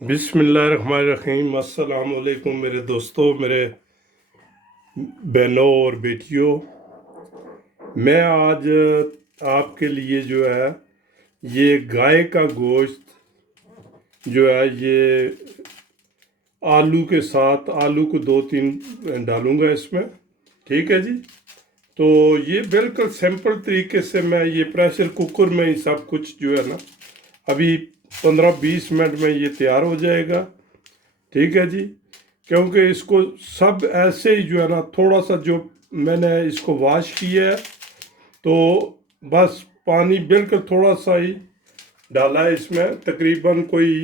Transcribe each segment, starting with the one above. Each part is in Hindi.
बिस्मिल्लाहिर्रहमानिर्रहीम। अस्सलाम वालेकुम मेरे दोस्तों, मेरे बहनों और बेटियों। मैं आज आपके लिए जो है ये गाय का गोश्त जो है ये आलू के साथ, आलू को 2-3 डालूंगा इसमें। ठीक है जी। तो ये बिल्कुल सिंपल तरीके से मैं ये प्रेशर कुकर में ही सब कुछ जो है ना अभी 15-20 मिनट में ये तैयार हो जाएगा। ठीक है जी। क्योंकि इसको सब ऐसे ही जो है ना, थोड़ा सा जो मैंने इसको वॉश किया है तो बस पानी बिल्कुल थोड़ा सा ही डाला है इसमें। तकरीबन कोई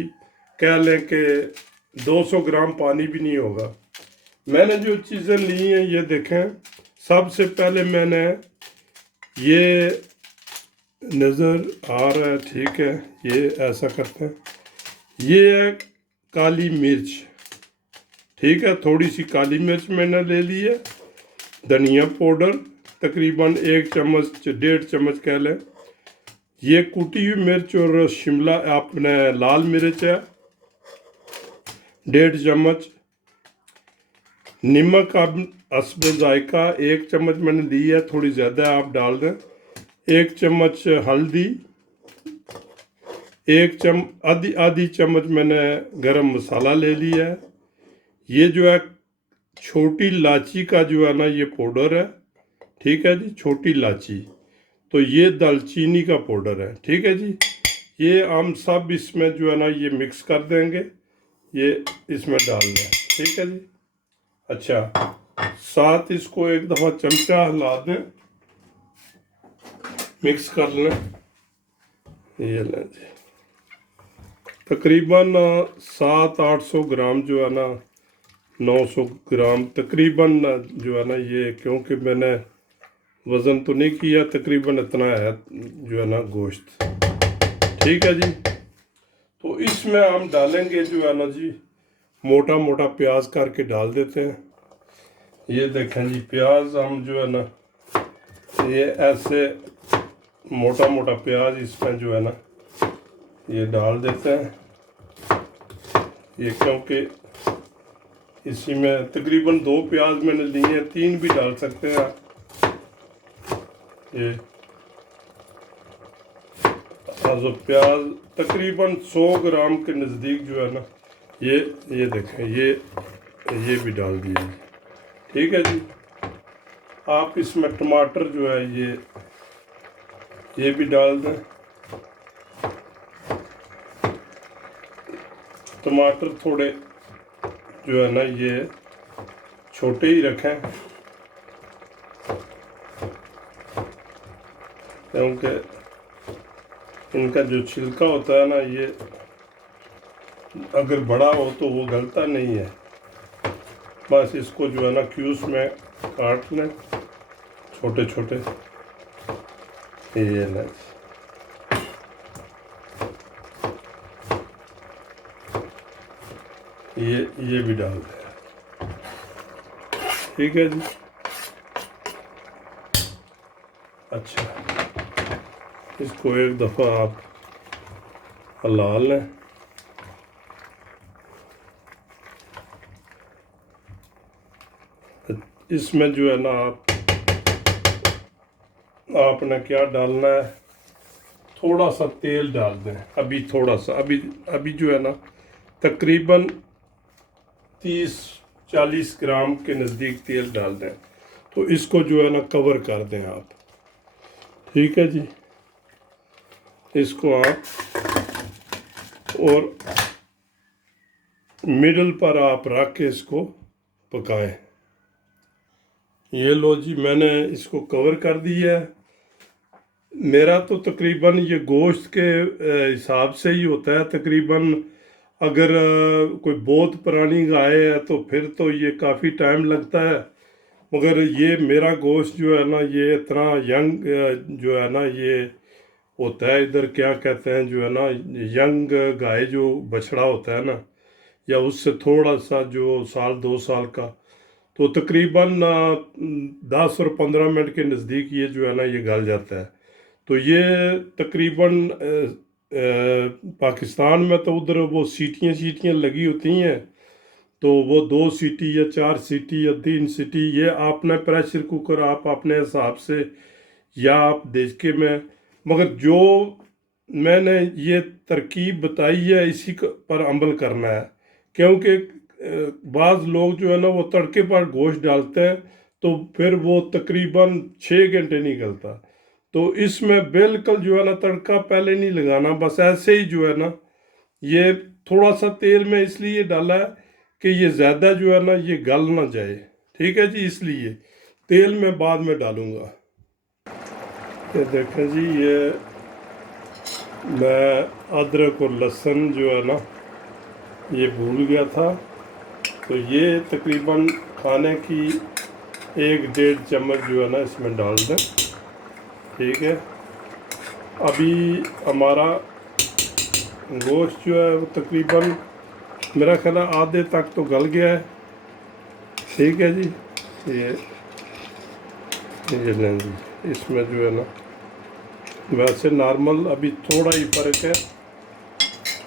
कह लें कि 200 ग्राम पानी भी नहीं होगा। मैंने जो चीज़ें ली हैं ये देखें। सबसे पहले मैंने ये नज़र आ रहा है, ठीक है, ये ऐसा करते हैं, ये है काली मिर्च। ठीक है, थोड़ी सी काली मिर्च मैंने ले ली है। धनिया पाउडर तकरीबन 1 चम्मच 1.5 चम्मच कह लें। ये कुटी हुई मिर्च और शिमला अपने लाल मिर्च है 1.5 चम्मच। नमक अब हस्ब जायका 1 चम्मच मैंने ली है, थोड़ी ज़्यादा आप डाल दें। 1 चम्मच हल्दी, आधी आधी चम्मच मैंने गरम मसाला ले लिया है। ये जो है छोटी इलायची का जो है ना ये पाउडर है। ठीक है जी, छोटी इलायची। तो ये दालचीनी का पाउडर है। ठीक है जी। ये हम सब इसमें जो है ना ये मिक्स कर देंगे, ये इसमें डाल दें। ठीक है जी। अच्छा, साथ इसको एक दफ़ा चमचा हिला दें, मिक्स कर लें। ये लें जी, तकरीबन 700-800 ग्राम जो है ना, 900 ग्राम तकरीबन जो है ना ये, क्योंकि मैंने वज़न तो नहीं किया, तकरीबन इतना है जो है ना गोश्त। ठीक है जी। तो इसमें हम डालेंगे जो है ना जी, मोटा मोटा प्याज करके डाल देते हैं। ये देखें जी, प्याज हम जो है ना ये ऐसे मोटा मोटा प्याज इसमें जो है ना ये डाल देते हैं। ये क्योंकि इसी में तकरीबन 2 प्याज मैंने लिए हैं, 3 भी डाल सकते हैं आप। ये जो प्याज तकरीबन 100 ग्राम के नज़दीक जो है ना ये देखें, ये भी डाल दिए। ठीक है जी। आप इसमें टमाटर जो है ये भी डाल दें। टमाटर थोड़े जो है ना ये छोटे ही रखें, क्योंकि इनका जो छिलका होता है ना ये अगर बड़ा हो तो वो गलता नहीं है। बस इसको जो है ना क्यूब्स में काट लें, छोटे छोटे। ये लें, ये भी डाल दें। ठीक है जी। अच्छा, इसको एक दफ़ा आप हिला लें। इसमें जो है ना आपने क्या डालना है, थोड़ा सा तेल डाल दें। अभी थोड़ा सा, अभी जो है ना तकरीबन 30-40 ग्राम के नज़दीक तेल डाल दें। तो इसको जो है ना कवर कर दें आप। ठीक है जी। इसको आप और मिडल पर आप रख के इसको पकाएं। ये लो जी, मैंने इसको कवर कर दिया है। मेरा तो तकरीबन ये गोश्त के हिसाब से ही होता है। तकरीबन अगर कोई बहुत पुरानी गाय है तो फिर तो ये काफ़ी टाइम लगता है, मगर ये मेरा गोश्त जो है ना ये इतना यंग जो है ना ये होता है, इधर क्या कहते हैं जो है ना, यंग गाय जो बछड़ा होता है ना, या उससे थोड़ा सा जो 1-2 साल का, तो तकरीबन 10 और 15 मिनट के नज़दीक ये जो है ना ये गल जाता है। तो ये तकरीबन पाकिस्तान में तो उधर वो सीटियाँ लगी होती हैं, तो वो 2 सीटी या 4 सीटी या 3 सीटी, ये आपने प्रेशर कुकर आप अपने हिसाब से या आप देख के में, मगर जो मैंने ये तरकीब बताई है इसी पर अमल करना है। क्योंकि बाज़ लोग जो है ना वो तड़के पर गोश्त डालते हैं तो फिर वो तकरीबन 6 घंटे नहीं गलता। तो इसमें बिल्कुल जो है ना तड़का पहले नहीं लगाना, बस ऐसे ही जो है ना ये थोड़ा सा तेल में इसलिए डाला है कि ये ज़्यादा जो है ना ये गल ना जाए। ठीक है जी, इसलिए तेल में बाद में डालूंगा। ये देखें जी, ये मैं अदरक और लहसुन जो है ना ये भूल गया था, तो ये तकरीबन खाने की 1-1.5 चम्मच जो है ना इसमें डाल दें। ठीक है, अभी हमारा गोश्त जो है वो तकरीबन मेरा ख्याल है आधे तक तो गल गया है। ठीक है जी, ये लें जी, इसमें जो है ना वैसे नॉर्मल अभी थोड़ा ही फ़र्क है।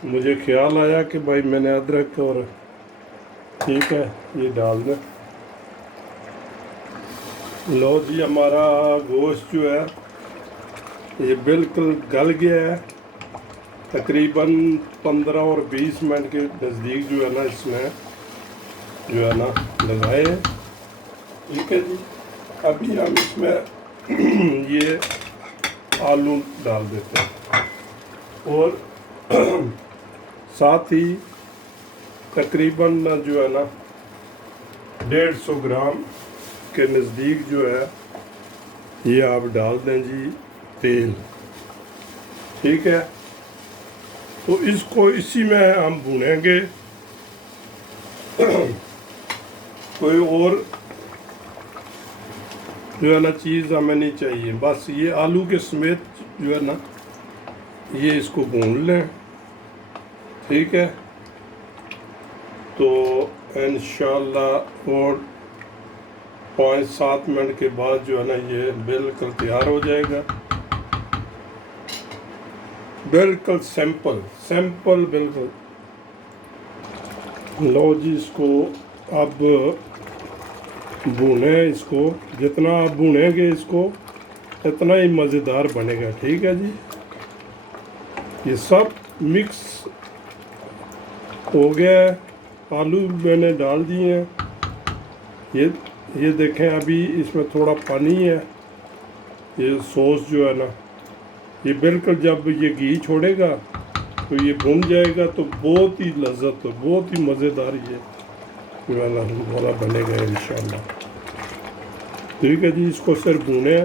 मुझे ख्याल आया कि भाई मैंने अदरक और ठीक है ये डाल दें। लो जी, हमारा गोश्त जो है ये बिल्कुल गल गया है, तकरीबन 15 और 20 मिनट के नज़दीक जो है ना इसमें जो है ना लगाए हैं। ठीक है जी, अभी हम इसमें ये आलू डाल देते हैं और साथ ही तकरीबन जो है ना 150 ग्राम के नज़दीक जो है ये आप डाल दें जी तेल। ठीक है, तो इसको इसी में हम भूनेंगे, कोई और जो है ना चीज़ हमें नहीं चाहिए, बस ये आलू के समेत जो है ना ये इसको भून लें। ठीक है, तो इंशाल्लाह और 5-7 मिनट के बाद जो है ना ये बिल्कुल तैयार हो जाएगा। बिल्कुल सिंपल सिंपल बिल्कुल। लो जी, इसको अब भूने, इसको जितना आप भूनेंगे इसको इतना ही मज़ेदार बनेगा। ठीक है जी, ये सब मिक्स हो गया है, आलू मैंने डाल दिए हैं। ये देखें अभी इसमें थोड़ा पानी है। ये सॉस जो है ना ये बिल्कुल जब ये घी छोड़ेगा तो ये भुन जाएगा, तो बहुत ही लज्जत हो, बहुत ही मज़ेदार ये वाला बनेगा इंशाल्लाह। ठीक है जी, इसको सिर्फ भूने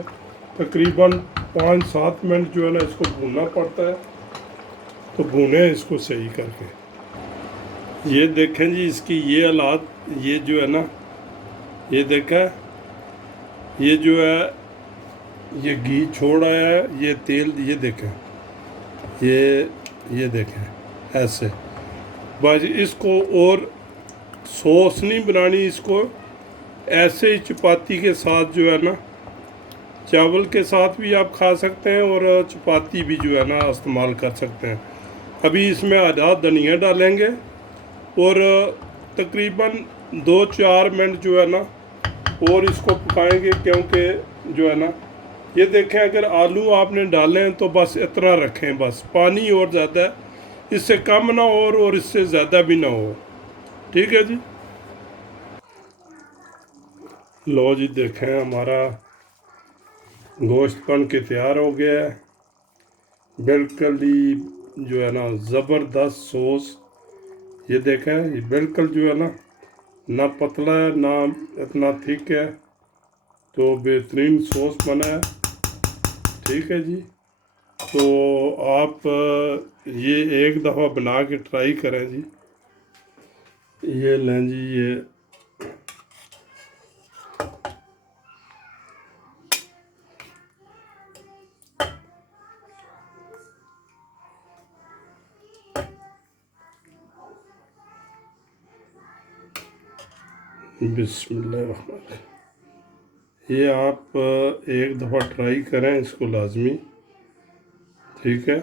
तकरीबन 5-7 मिनट जो है ना इसको भूनना पड़ता है, तो भूने इसको सही करके। ये देखें जी, इसकी ये हालात, ये जो है ना ये देखा, ये जो है ये घी छोड़ आया है, ये तेल, ये देखें, ये देखें ऐसे। बस इसको और सॉस नहीं बनानी, इसको ऐसे ही चपाती के साथ जो है ना, चावल के साथ भी आप खा सकते हैं और चपाती भी जो है ना इस्तेमाल कर सकते हैं। अभी इसमें आधा धनिया डालेंगे और तकरीबन 2-4 मिनट जो है ना और इसको पकाएंगे, क्योंकि जो है ना ये देखें, अगर आलू आपने डाले हैं तो बस इतना रखें, बस पानी और ज़्यादा इससे कम ना हो और इससे ज़्यादा भी ना हो। ठीक है जी, लो जी, देखें हमारा गोश्त बन के तैयार हो गया है, बिल्कुल ही जो है ना ज़बरदस्त सॉस। ये देखें, ये बिल्कुल जो है ना पतला है ना इतना थिक है, तो बेहतरीन सॉस बना है। ठीक है जी, तो आप ये एक दफ़ा बना के ट्राई करें जी। ये लें जी, ये बिस्मिल्लाह। ये आप एक दफ़ा ट्राई करें इसको लाजमी। ठीक है,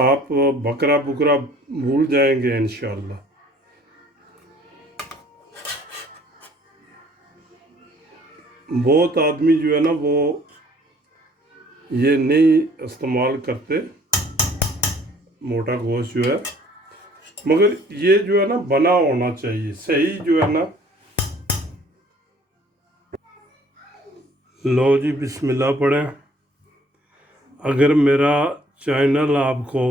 आप बकरा बुकरा भूल जाएंगे इंशाल्लाह। बहुत आदमी जो है ना वो ये नहीं इस्तेमाल करते मोटा गोश्त जो है, मगर ये जो है ना बना होना चाहिए सही जो है ना। लो जी बिस्मिल्लाह पढ़ें। अगर मेरा चैनल आपको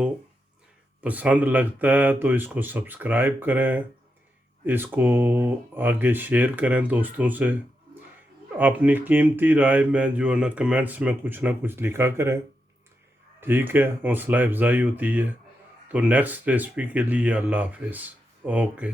पसंद लगता है तो इसको सब्सक्राइब करें, इसको आगे शेयर करें दोस्तों से। अपनी कीमती राय में जो है ना कमेंट्स में कुछ ना कुछ लिखा करें, ठीक है, हौसला अफजाई होती है। तो नेक्स्ट रेसिपी के लिए अल्लाह हाफिज़। ओके।